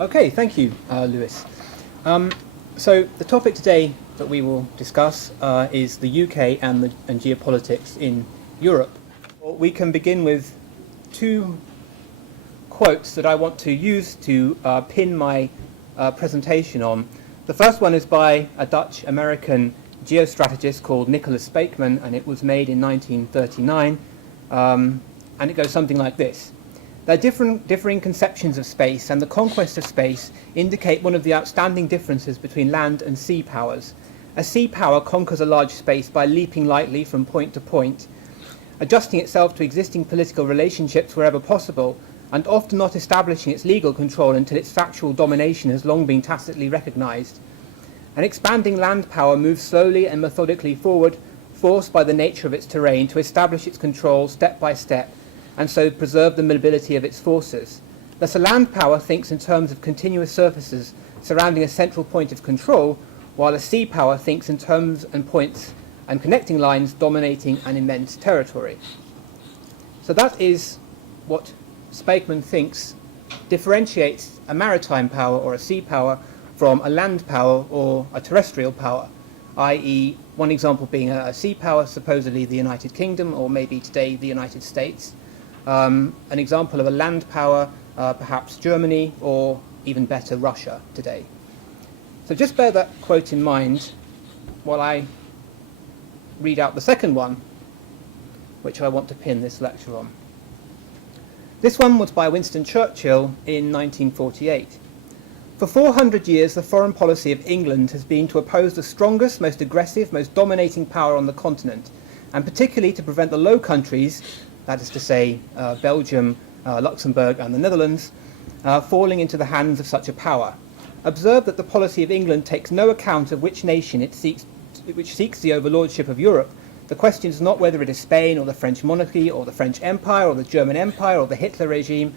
Okay, thank you, Lewis. So the topic today that we will discuss is the UK and geopolitics in Europe. Well, we can begin with two quotes that I want to use to pin my presentation on. The first one is by a Dutch-American geostrategist called Nicholas Spakeman, and it was made in 1939, and it goes something like this. Their differing conceptions of space and the conquest of space indicate one of the outstanding differences between land and sea powers. A sea power conquers a large space by leaping lightly from point to point, adjusting itself to existing political relationships wherever possible, and often not establishing its legal control until its factual domination has long been tacitly recognized. An expanding land power moves slowly and methodically forward, forced by the nature of its terrain to establish its control step by step, and so preserve the mobility of its forces. Thus a land power thinks in terms of continuous surfaces surrounding a central point of control, while a sea power thinks in terms and points and connecting lines dominating an immense territory. So that is what Spakeman thinks differentiates a maritime power or a sea power from a land power or a terrestrial power, i.e. one example being a sea power, supposedly the United Kingdom, or maybe today the United States. An example of a land power, perhaps Germany, or even better, Russia today. So just bear that quote in mind while I read out the second one, which I want to pin this lecture on. This one was by Winston Churchill in 1948. For 400 years, the foreign policy of England has been to oppose the strongest, most aggressive, most dominating power on the continent, and particularly to prevent the Low Countries, that is to say Belgium, Luxembourg and the Netherlands, falling into the hands of such a power. Observe that the policy of England takes no account of which nation which seeks the overlordship of Europe. The question is not whether it is Spain or the French monarchy or the French Empire or the German Empire or the Hitler regime.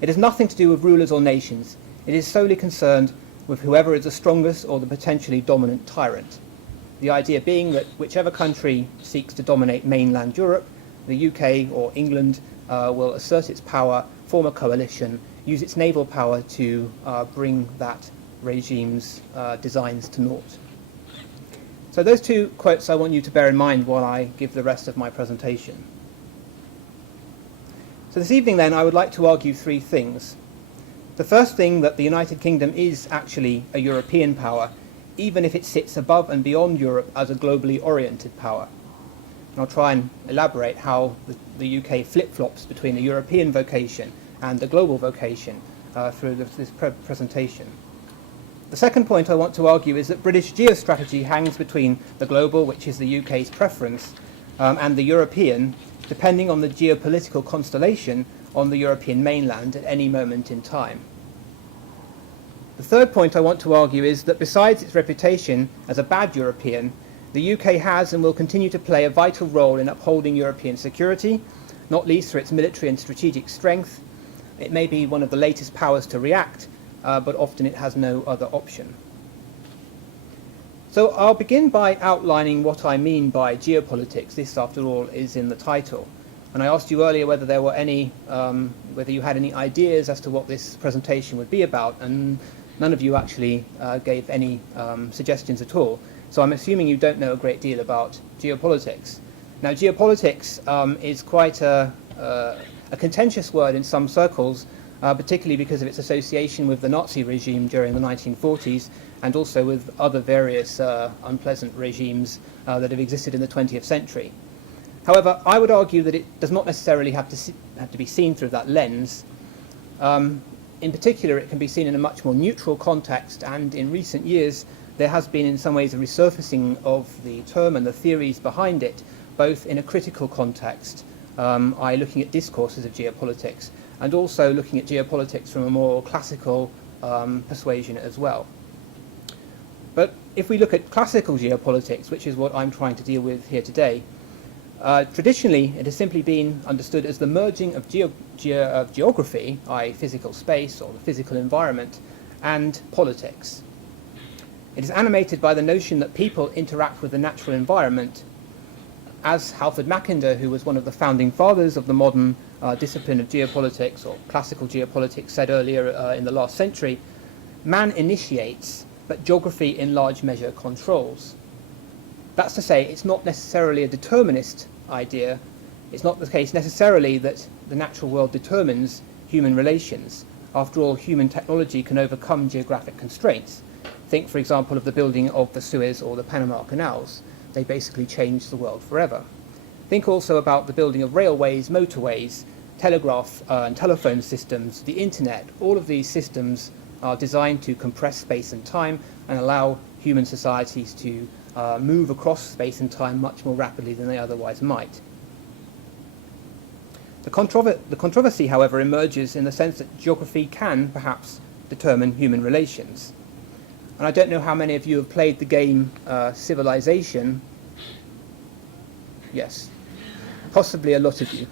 It has nothing to do with rulers or nations. It is solely concerned with whoever is the strongest or the potentially dominant tyrant. The idea being that whichever country seeks to dominate mainland Europe, the UK or England will assert its power, form a coalition, use its naval power to bring that regime's designs to naught. So those two quotes I want you to bear in mind while I give the rest of my presentation. So this evening then I would like to argue three things. The first thing, that the United Kingdom is actually a European power, even if it sits above and beyond Europe as a globally oriented power. And I'll try and elaborate how the UK flip-flops between a European vocation and a global vocation through this presentation. The second point I want to argue is that British geostrategy hangs between the global, which is the UK's preference, and the European, depending on the geopolitical constellation on the European mainland at any moment in time. The third point I want to argue is that besides its reputation as a bad European, the UK has and will continue to play a vital role in upholding European security, not least through its military and strategic strength. It may be one of the latest powers to react, but often it has no other option. So I'll begin by outlining what I mean by geopolitics. This, after all, is in the title. And I asked you earlier whether there were whether you had any ideas as to what this presentation would be about, and none of you actually gave any suggestions at all. So I'm assuming you don't know a great deal about geopolitics. Now, geopolitics is quite a contentious word in some circles, particularly because of its association with the Nazi regime during the 1940s, and also with other various unpleasant regimes that have existed in the 20th century. However, I would argue that it does not necessarily have to be seen through that lens. In particular, it can be seen in a much more neutral context, and in recent years there has been in some ways a resurfacing of the term and the theories behind it, both in a critical context, i.e. looking at discourses of geopolitics, and also looking at geopolitics from a more classical persuasion as well. But if we look at classical geopolitics, which is what I'm trying to deal with here today, traditionally it has simply been understood as the merging of geography, i.e. physical space or the physical environment, and politics. It is animated by the notion that people interact with the natural environment. As Halford Mackinder, who was one of the founding fathers of the modern discipline of geopolitics, or classical geopolitics, said earlier in the last century, man initiates, but geography in large measure controls. That's to say, it's not necessarily a determinist idea. It's not the case necessarily that the natural world determines human relations. After all, human technology can overcome geographic constraints. Think, for example, of the building of the Suez or the Panama Canals. They basically changed the world forever. Think also about the building of railways, motorways, telegraph and telephone systems, the internet. All of these systems are designed to compress space and time and allow human societies to move across space and time much more rapidly than they otherwise might. The controversy, however, emerges in the sense that geography can perhaps determine human relations. And I don't know how many of you have played the game Civilization. Yes, possibly a lot of you.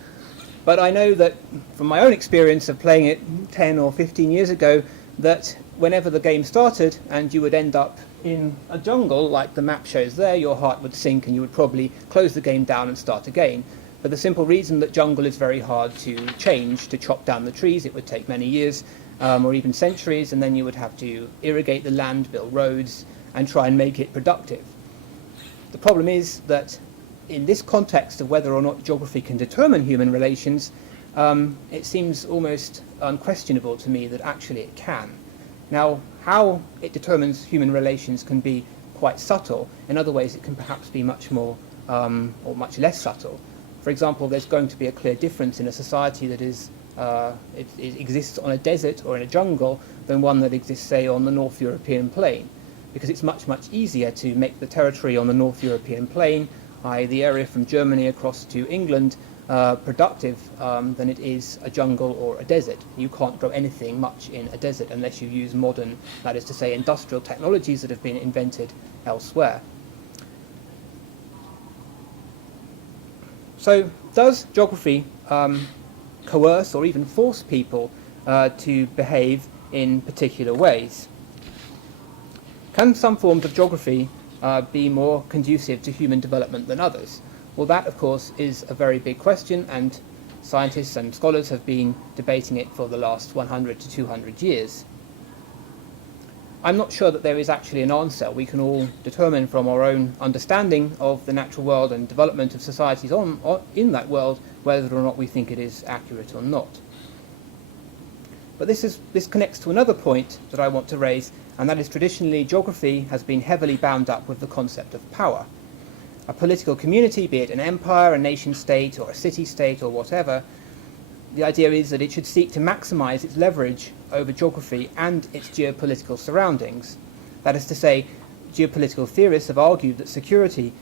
But I know that from my own experience of playing it 10 or 15 years ago, that whenever the game started and you would end up in a jungle like the map shows there, your heart would sink and you would probably close the game down and start again. For the simple reason that jungle is very hard to change, to chop down the trees. It would take many years or even centuries, and then you would have to irrigate the land, build roads, and try and make it productive. The problem is that in this context of whether or not geography can determine human relations, it seems almost unquestionable to me that actually it can. Now, how it determines human relations can be quite subtle. In other ways, it can perhaps be much more or much less subtle. For example, there's going to be a clear difference in a society that is it exists on a desert or in a jungle than one that exists, say, on the North European plain, because it's much, much easier to make the territory on the North European plain, i.e. the area from Germany across to England, productive than it is a jungle or a desert. You can't grow anything much in a desert unless you use modern, that is to say, industrial technologies that have been invented elsewhere. So does geography coerce or even force people to behave in particular ways? Can some forms of geography be more conducive to human development than others? Well, that, of course, is a very big question, and scientists and scholars have been debating it for the last 100 to 200 years. I'm not sure that there is actually an answer. We can all determine from our own understanding of the natural world and development of societies in that world whether or not we think it is accurate or not. But this connects to another point that I want to raise, and that is traditionally geography has been heavily bound up with the concept of power. A political community, be it an empire, a nation-state, or a city-state, or whatever, the idea is that it should seek to maximize its leverage over geography and its geopolitical surroundings. That is to say, geopolitical theorists have argued that security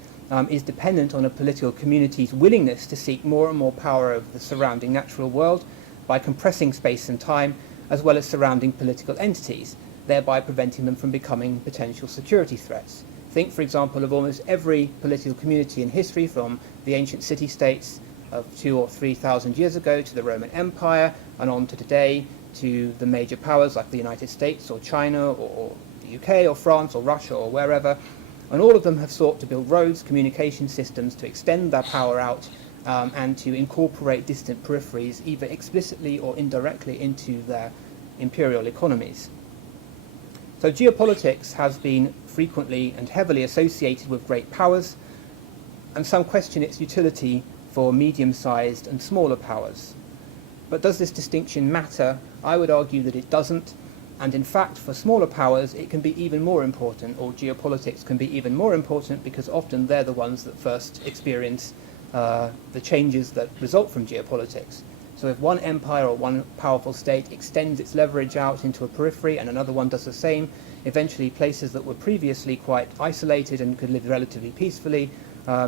is dependent on a political community's willingness to seek more and more power over the surrounding natural world by compressing space and time, as well as surrounding political entities, thereby preventing them from becoming potential security threats. Think, for example, of almost every political community in history, from the ancient city-states of 2,000 or 3,000 years ago to the Roman Empire, and on to today to the major powers like the United States or China or the UK or France or Russia or wherever. And all of them have sought to build roads, communication systems to extend their power out and to incorporate distant peripheries, either explicitly or indirectly, into their imperial economies. So geopolitics has been frequently and heavily associated with great powers, and some question its utility for medium-sized and smaller powers. But does this distinction matter? I would argue that it doesn't, and in fact for smaller powers it can be even more important, or geopolitics can be even more important, because often they're the ones that first experience the changes that result from geopolitics. So if one empire or one powerful state extends its leverage out into a periphery and another one does the same, eventually places that were previously quite isolated and could live relatively peacefully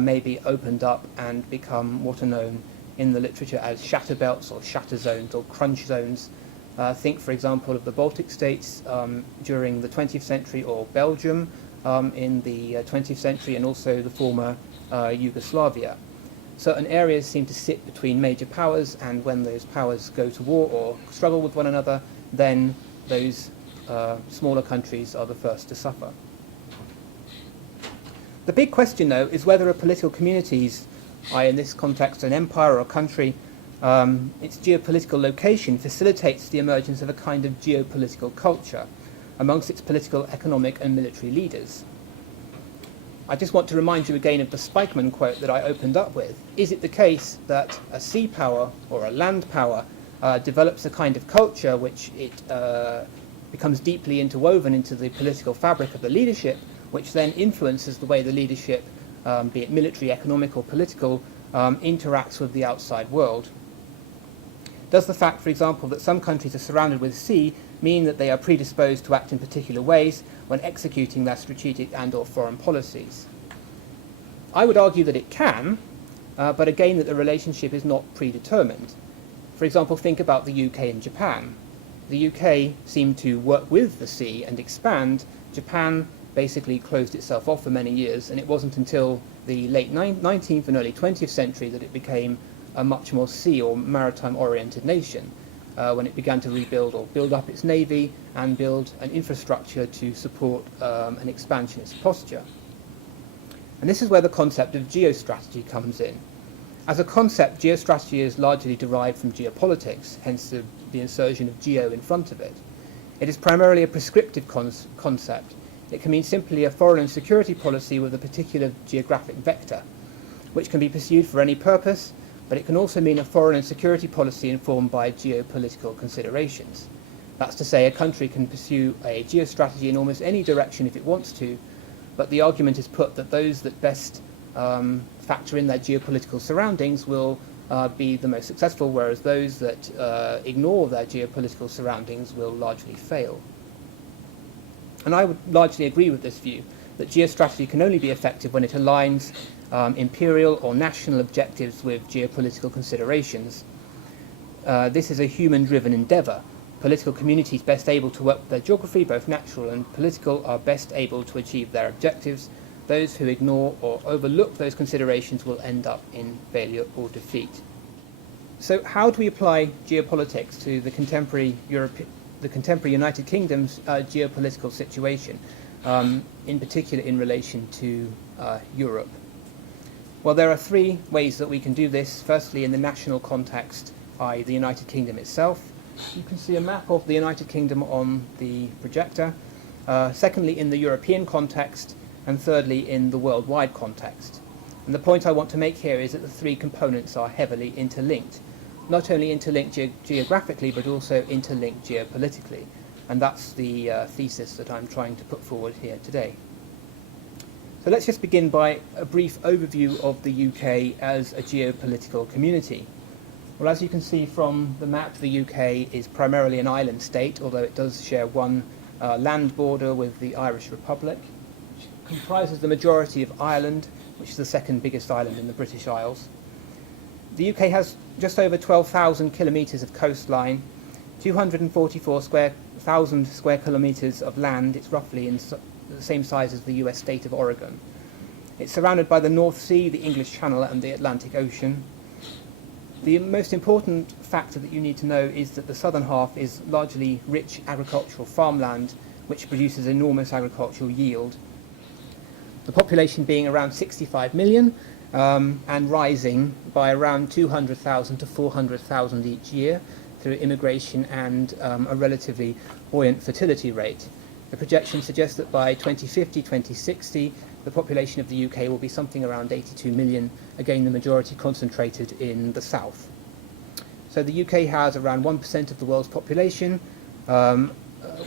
may be opened up and become what are known in the literature as shatter belts or shatter zones or crunch zones. Think, for example, of the Baltic states during the 20th century, or Belgium in the 20th century, and also the former Yugoslavia. Certain areas seem to sit between major powers, and when those powers go to war or struggle with one another, then those smaller countries are the first to suffer. The big question, though, is whether a political community's, in this context an empire or a country, its geopolitical location facilitates the emergence of a kind of geopolitical culture. amongst its political, economic and military leaders. I just want to remind you again of the Spikeman quote that I opened up with. Is it the case that a sea power or a land power develops a kind of culture which it becomes deeply interwoven into the political fabric of the leadership, which then influences the way the leadership, be it military, economic or political, interacts with the outside world? Does the fact, for example, that some countries are surrounded with sea mean that they are predisposed to act in particular ways when executing their strategic and or foreign policies? I would argue that it can, but again that the relationship is not predetermined. For example, think about the UK and Japan. The UK seemed to work with the sea and expand. Japan basically closed itself off for many years, and it wasn't until the late 19th and early 20th century that it became a much more sea or maritime-oriented nation, when it began to rebuild or build up its navy and build an infrastructure to support an expansionist posture. And this is where the concept of geostrategy comes in. As a concept, geostrategy is largely derived from geopolitics, hence the insertion of geo in front of it. It is primarily a prescriptive concept. It can mean simply a foreign and security policy with a particular geographic vector, which can be pursued for any purpose, but it can also mean a foreign and security policy informed by geopolitical considerations. That's to say, a country can pursue a geostrategy in almost any direction if it wants to, but the argument is put that those that best factor in their geopolitical surroundings will be the most successful, whereas those that ignore their geopolitical surroundings will largely fail. And I would largely agree with this view, that geostrategy can only be effective when it aligns imperial or national objectives with geopolitical considerations. This is a human-driven endeavour. Political communities best able to work with their geography, both natural and political, are best able to achieve their objectives. Those who ignore or overlook those considerations will end up in failure or defeat. So how do we apply geopolitics to the contemporary United Kingdom's geopolitical situation, in particular in relation to Europe? Well, there are three ways that we can do this. Firstly, in the national context, i.e. the United Kingdom itself. You can see a map of the United Kingdom on the projector. Secondly, in the European context, and thirdly, in the worldwide context. And the point I want to make here is that the three components are heavily interlinked. Not only interlinked geographically, but also interlinked geopolitically. And that's the thesis that I'm trying to put forward here today. So let's just begin by a brief overview of the UK as a geopolitical community. Well, as you can see from the map, the UK is primarily an island state, although it does share one land border with the Irish Republic, which comprises the majority of Ireland, which is the second biggest island in the British Isles. The UK has just over 12,000 kilometres of coastline, 244,000 square kilometres of land. It's roughly in the same size as the US state of Oregon. It's surrounded by the North Sea, the English Channel and the Atlantic Ocean. The most important factor that you need to know is that the southern half is largely rich agricultural farmland, which produces enormous agricultural yield. The population being around 65 million and rising by around 200,000 to 400,000 each year through immigration and a relatively buoyant fertility rate. The projections suggest that by 2050, 2060, the population of the UK will be something around 82 million, again the majority concentrated in the south. So the UK has around 1% of the world's population,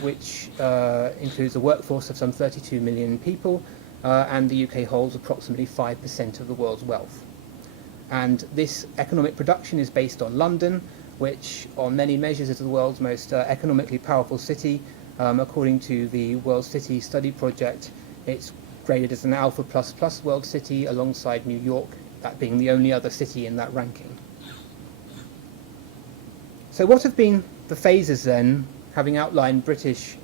which includes a workforce of some 32 million people, and the UK holds approximately 5% of the world's wealth. And this economic production is based on London, which on many measures is the world's most economically powerful city. According to the World City Study Project, it's graded as an Alpha++ world city alongside New York, that being the only other city in that ranking. So what have been the phases then, having outlined British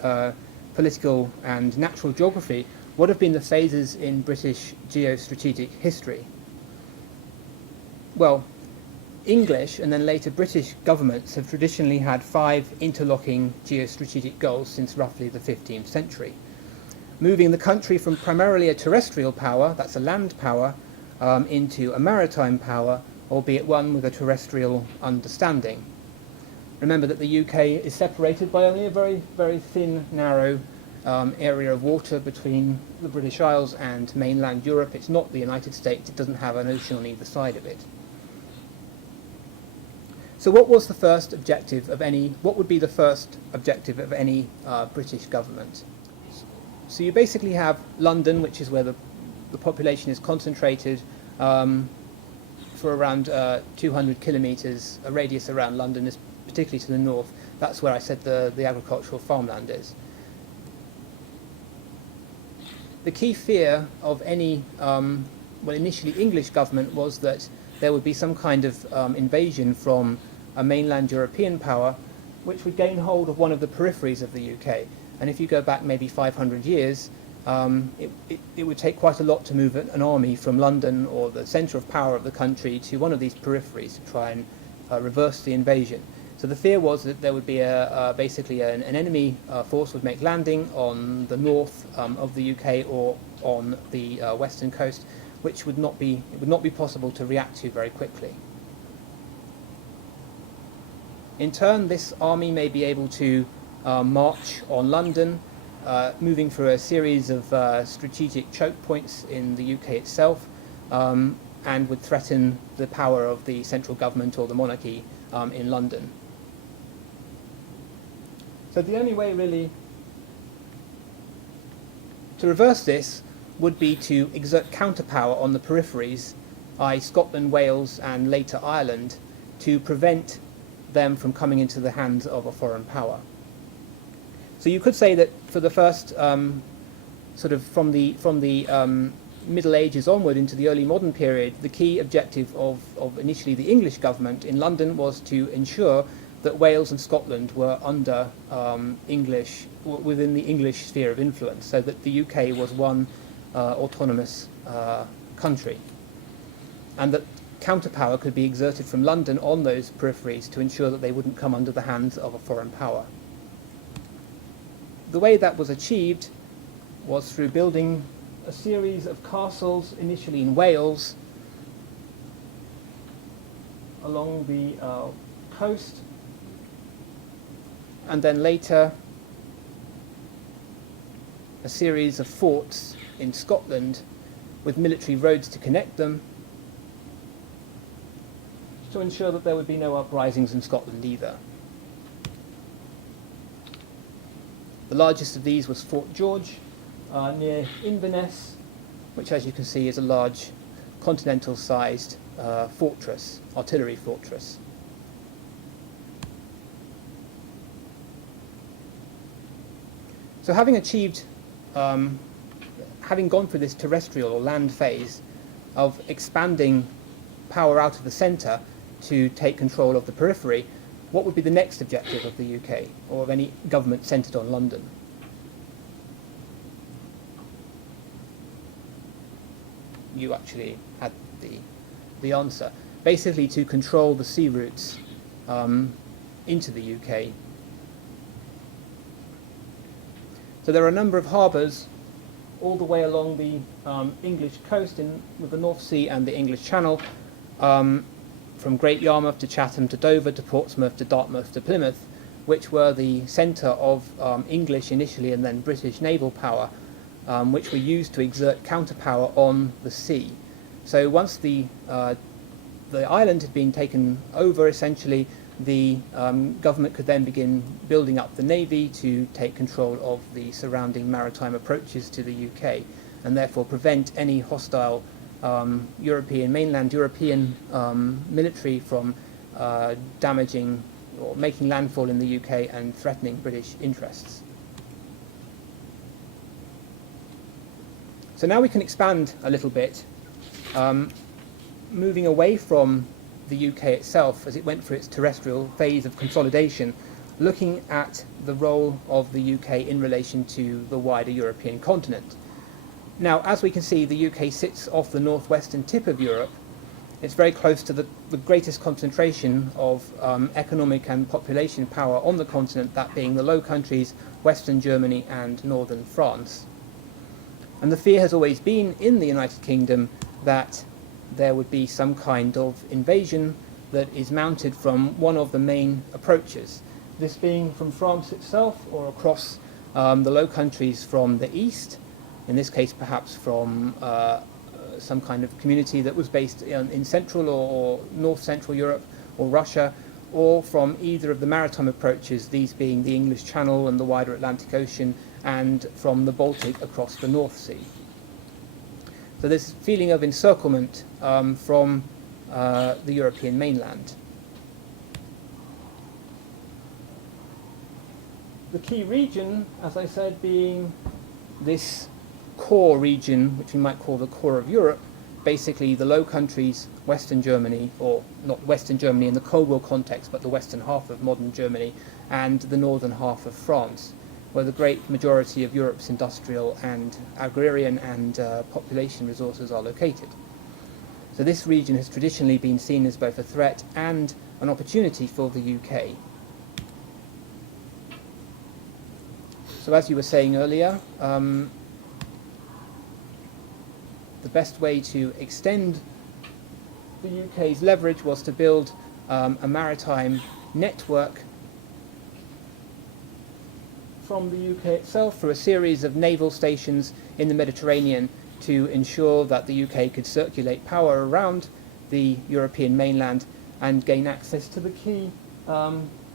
political and natural geography, what have been the phases in British geostrategic history? Well, English and then later British governments have traditionally had 5 interlocking geostrategic goals since roughly the 15th century. Moving the country from primarily a terrestrial power, that's a land power, into a maritime power, albeit one with a terrestrial understanding. Remember that the UK is separated by only a very, very thin, narrow area of water between the British Isles and mainland Europe. It's not the United States. It doesn't have an ocean on either side of it. So what was the first objective of any, what would be the first objective of any British government? So you basically have London, which is where the population is concentrated, for around 200 kilometres, a radius around London, is particularly to the north. That's where I said the agricultural farmland is. The key fear of any, initially English government was that there would be some kind of invasion from a mainland European power which would gain hold of one of the peripheries of the UK. And if you go back maybe 500 years, it would take quite a lot to move an army from London or the centre of power of the country to one of these peripheries to try and reverse the invasion. So the fear was that there would be basically an enemy force would make landing on the north of the UK or on the western coast, which would not be possible to react to very quickly. In turn, this army may be able to march on London, moving through a series of strategic choke points in the UK itself, and would threaten the power of the central government or the monarchy in London. So the only way really to reverse this would be to exert counterpower on the peripheries, i.e. Scotland, Wales and later Ireland, to prevent them from coming into the hands of a foreign power. So you could say that for the first sort of from the Middle Ages onward into the early modern period, the key objective of initially the English government in London was to ensure that Wales and Scotland were under within the English sphere of influence, so that the UK was one autonomous country, and that counterpower could be exerted from London on those peripheries to ensure that they wouldn't come under the hands of a foreign power. The way that was achieved was through building a series of castles, initially in Wales, along the coast, and then later a series of forts in Scotland with military roads to connect them, to ensure that there would be no uprisings in Scotland either. The largest of these was Fort George near Inverness, which, as you can see, is a large continental-sized fortress, artillery fortress. So having achieved, having gone through this terrestrial or land phase of expanding power out of the centre to take control of the periphery, what would be the next objective of the UK or of any government centred on London? You actually had the answer. Basically to control the sea routes into the UK. So there are a number of harbours all the way along the English coast with the North Sea and the English Channel, from Great Yarmouth to Chatham to Dover to Portsmouth to Dartmouth to Plymouth, which were the centre of English initially and then British naval power, which were used to exert counterpower on the sea. So once the island had been taken over, essentially, the government could then begin building up the navy to take control of the surrounding maritime approaches to the UK, and therefore prevent any hostile mainland European military from damaging or making landfall in the UK and threatening British interests. So now we can expand a little bit, moving away from the UK itself as it went through its terrestrial phase of consolidation, looking at the role of the UK in relation to the wider European continent. Now, as we can see, the UK sits off the northwestern tip of Europe. It's very close to the greatest concentration of economic and population power on the continent, that being the Low Countries, Western Germany and Northern France. And the fear has always been in the United Kingdom that there would be some kind of invasion that is mounted from one of the main approaches, this being from France itself or across the Low Countries from the east, in this case perhaps from some kind of community that was based in Central or North Central Europe or Russia, or from either of the maritime approaches, these being the English Channel and the wider Atlantic Ocean, and from the Baltic across the North Sea. So this feeling of encirclement from the European mainland. The key region, as I said, being this core region, which we might call the core of Europe, basically the Low Countries, Western Germany, or not Western Germany in the Cold War context, but the western half of modern Germany, and the northern half of France, where the great majority of Europe's industrial and agrarian and population resources are located. So this region has traditionally been seen as both a threat and an opportunity for the UK. So as you were saying earlier, the best way to extend the UK's leverage was to build a maritime network from the UK itself through a series of naval stations in the Mediterranean to ensure that the UK could circulate power around the European mainland and gain access to the key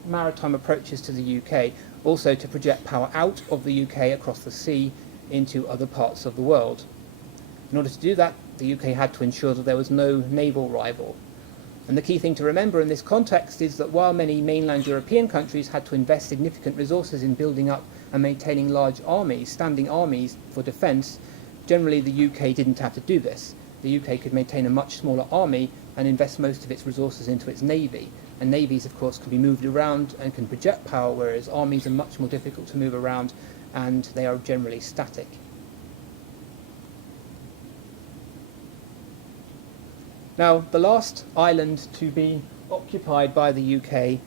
maritime approaches to the UK, also to project power out of the UK across the sea into other parts of the world. In order to do that, the UK had to ensure that there was no naval rival. And the key thing to remember in this context is that while many mainland European countries had to invest significant resources in building up and maintaining large armies, standing armies for defence, generally the UK didn't have to do this. The UK could maintain a much smaller army and invest most of its resources into its navy. And navies, of course, can be moved around and can project power, whereas armies are much more difficult to move around and they are generally static. Now, the last island to be occupied by the UK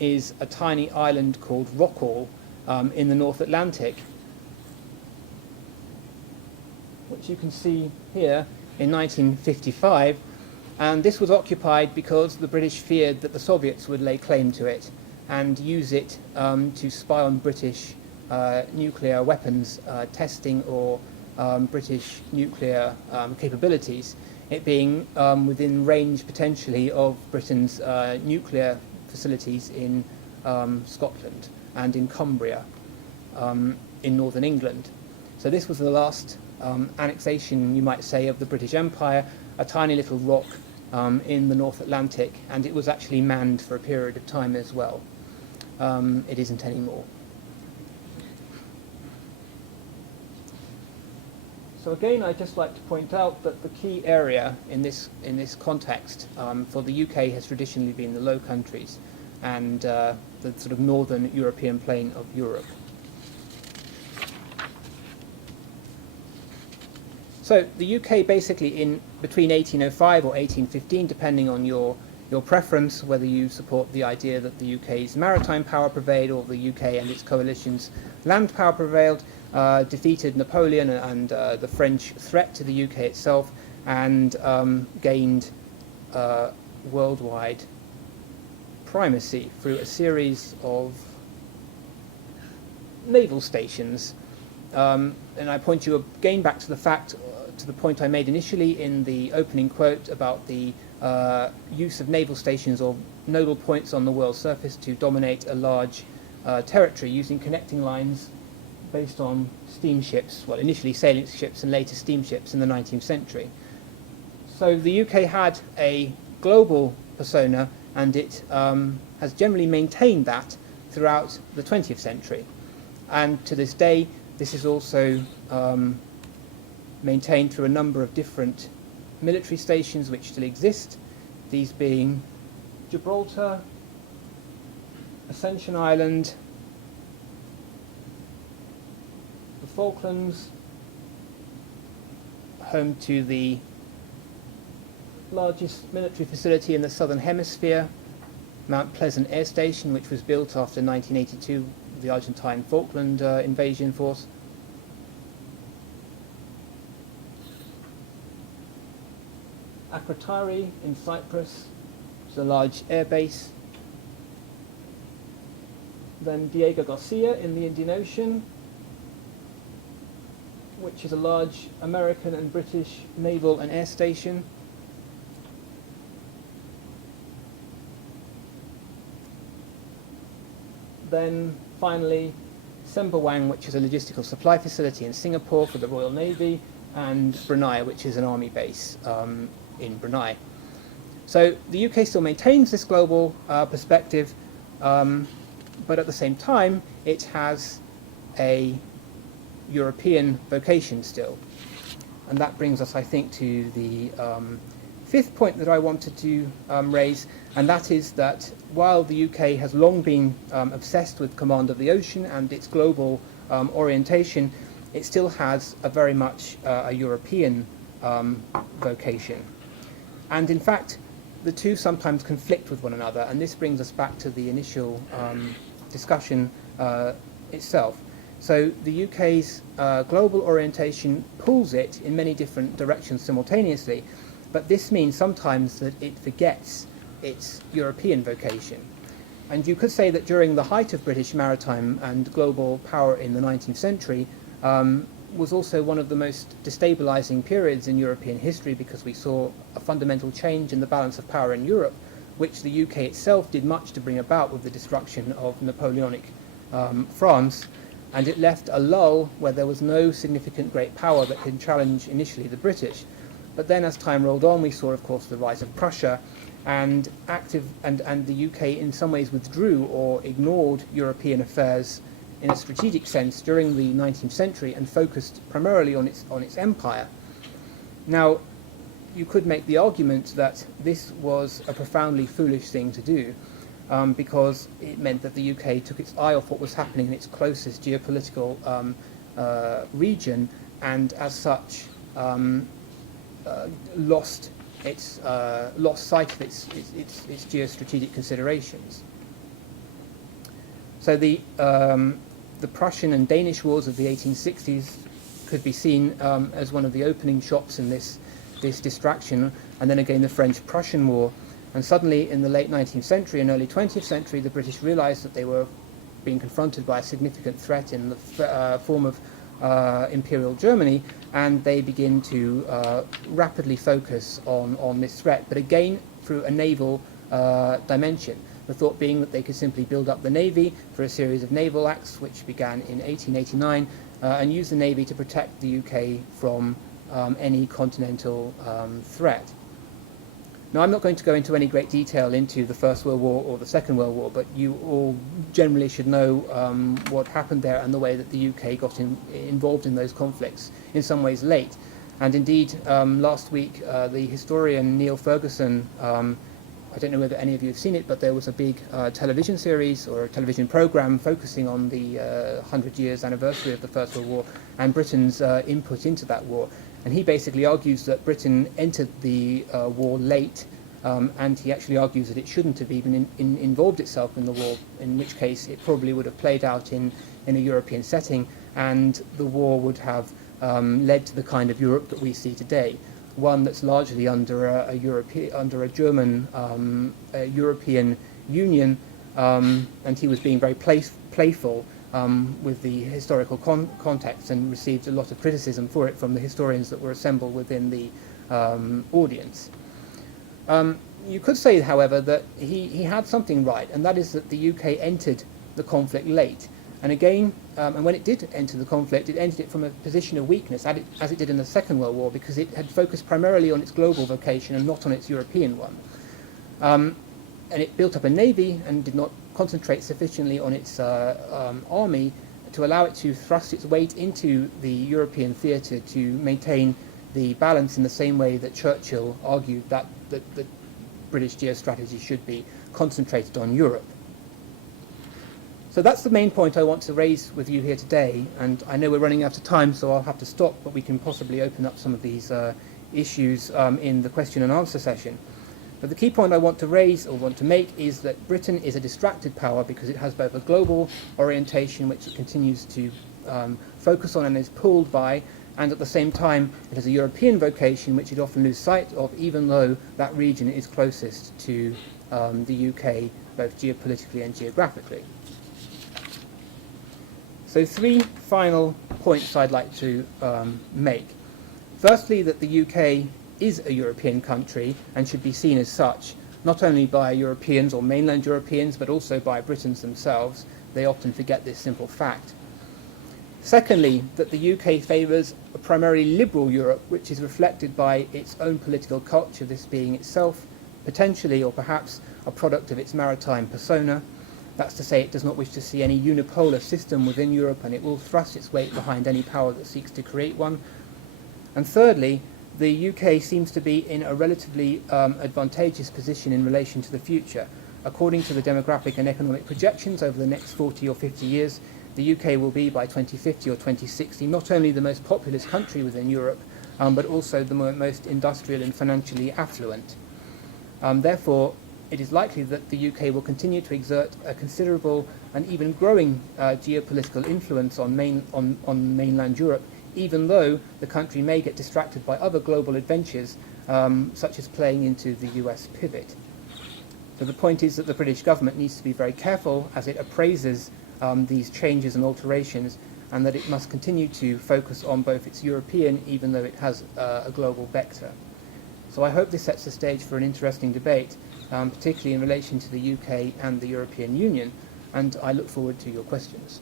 is a tiny island called Rockall in the North Atlantic, which you can see here in 1955. And this was occupied because the British feared that the Soviets would lay claim to it and use it to spy on British nuclear weapons testing or British nuclear capabilities, it being within range potentially of Britain's nuclear facilities in Scotland and in Cumbria in northern England. So this was the last annexation, you might say, of the British Empire, a tiny little rock in the North Atlantic, and it was actually manned for a period of time as well. It isn't anymore. So again, I'd just like to point out that the key area in this context for the UK has traditionally been the Low Countries and the sort of northern European plain of Europe. So the UK basically in between 1805 or 1815, depending on your preference, whether you support the idea that the UK's maritime power prevailed or the UK and its coalition's land power prevailed, defeated Napoleon and the French threat to the UK itself, and gained worldwide primacy through a series of naval stations. And I point you again back to the point I made initially in the opening quote about the use of naval stations or nodal points on the world's surface to dominate a large territory using connecting lines based on steamships, well, initially sailing ships and later steamships in the 19th century. So the UK had a global persona, and it has generally maintained that throughout the 20th century. And to this day, this is also maintained through a number of different military stations which still exist, these being Gibraltar, Ascension Island, the Falklands, home to the largest military facility in the southern hemisphere, Mount Pleasant Air Station, which was built after 1982, the Argentine Falkland invasion force. Akrotiri in Cyprus, which is a large air base. then Diego Garcia in the Indian Ocean, which is a large American and British naval and air station. Then finally Sembawang, which is a logistical supply facility in Singapore for the Royal Navy, and Brunei, which is an army base in Brunei. So the UK still maintains this global perspective, but at the same time it has a European vocation still. And that brings us, I think, to the fifth point that I wanted to raise, and that is that while the UK has long been obsessed with command of the ocean and its global orientation, it still has a very much a European vocation. And in fact, the two sometimes conflict with one another, and this brings us back to the initial discussion itself. So the UK's global orientation pulls it in many different directions simultaneously, but this means sometimes that it forgets its European vocation. And you could say that during the height of British maritime and global power in the 19th century was also one of the most destabilizing periods in European history, because we saw a fundamental change in the balance of power in Europe, which the UK itself did much to bring about with the destruction of Napoleonic France, and it left a lull where there was no significant great power that could challenge initially the British. But then as time rolled on, we saw, of course, the rise of Prussia, and the UK in some ways withdrew or ignored European affairs in a strategic sense during the 19th century and focused primarily on its empire. Now, you could make the argument that this was a profoundly foolish thing to do, because it meant that the UK took its eye off what was happening in its closest geopolitical region, and as such lost sight of its geostrategic considerations. So the Prussian and Danish wars of the 1860s could be seen as one of the opening shots in this distraction, and then again the French-Prussian War. And suddenly in the late 19th century and early 20th century, the British realized that they were being confronted by a significant threat in the form of Imperial Germany, and they begin to rapidly focus on this threat, but again through a naval dimension. The thought being that they could simply build up the navy for a series of naval acts, which began in 1889, and use the navy to protect the UK from any continental threat. Now, I'm not going to go into any great detail into the First World War or the Second World War, but you all generally should know what happened there and the way that the UK got involved in those conflicts, in some ways late. And indeed, last week, the historian Neil Ferguson, I don't know whether any of you have seen it, but there was a big television series or a television program focusing on the 100 years anniversary of the First World War and Britain's input into that war. And he basically argues that Britain entered the war late, and he actually argues that it shouldn't have even involved itself in the war, in which case it probably would have played out in a European setting, and the war would have led to the kind of Europe that we see today, one that's largely under a German European Union, and he was being very playful with the historical context, and received a lot of criticism for it from the historians that were assembled within the audience. You could say, however, that he had something right, and that is that the UK entered the conflict late. And again, and when it did enter the conflict, it entered it from a position of weakness, as it did in the Second World War, because it had focused primarily on its global vocation and not on its European one. And it built up a navy and did not concentrate sufficiently on its army to allow it to thrust its weight into the European theatre to maintain the balance in the same way that Churchill argued that British geostrategy should be concentrated on Europe. So that's the main point I want to raise with you here today, and I know we're running out of time, so I'll have to stop, but we can possibly open up some of these issues in the question and answer session. But the key point I want to raise or want to make is that Britain is a distracted power because it has both a global orientation, which it continues to focus on and is pulled by, and at the same time it has a European vocation which it often loses sight of, even though that region is closest to the UK, both geopolitically and geographically. So 3 final points I'd like to make. Firstly, that the UK is a European country and should be seen as such, not only by Europeans or mainland Europeans, but also by Britons themselves. They often forget this simple fact. Secondly, that the UK favours a primarily liberal Europe, which is reflected by its own political culture, this being itself potentially or perhaps a product of its maritime persona. That's to say, it does not wish to see any unipolar system within Europe, and it will thrust its weight behind any power that seeks to create one. And thirdly, the UK seems to be in a relatively advantageous position in relation to the future. According to the demographic and economic projections over the next 40 or 50 years, the UK will be, by 2050 or 2060, not only the most populous country within Europe, but also the most industrial and financially affluent. Therefore, it is likely that the UK will continue to exert a considerable and even growing geopolitical influence on mainland Europe, even though the country may get distracted by other global adventures, such as playing into the US pivot. So the point is that the British government needs to be very careful as it appraises these changes and alterations, and that it must continue to focus on both its European, even though it has a global vector. So I hope this sets the stage for an interesting debate, particularly in relation to the UK and the European Union, and I look forward to your questions.